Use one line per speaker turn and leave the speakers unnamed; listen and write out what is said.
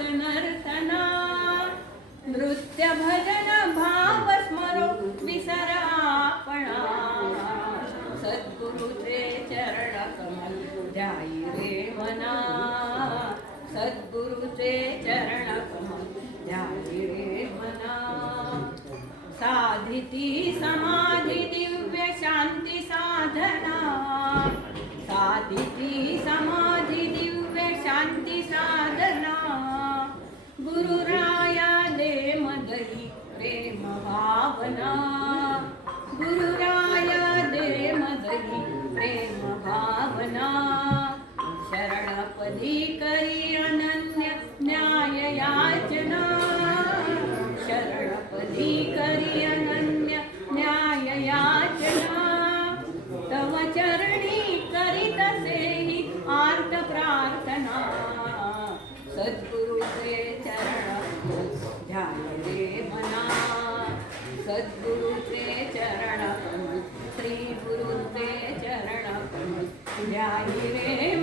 नर्तना नृत्य भजन भाव स्मरो विसरापणा। सद्गुरुचे चरण कमल ध्याई रे मना। सद्गुरुचे चरण कमल ध्याई रे मना। साधिती समाधी दिव्य शांती साधना। साधिती शरणपदी करी अनन्य न्याय याचना शरणपदी करी अनन्य न्याय याचना तव चरणी करीतसेहि आर्त प्रार्थना। सद्गुरुचे चरण ध्यान रे मना। सद्गुरुचे चरण श्री गुरुचे चरण ध्याई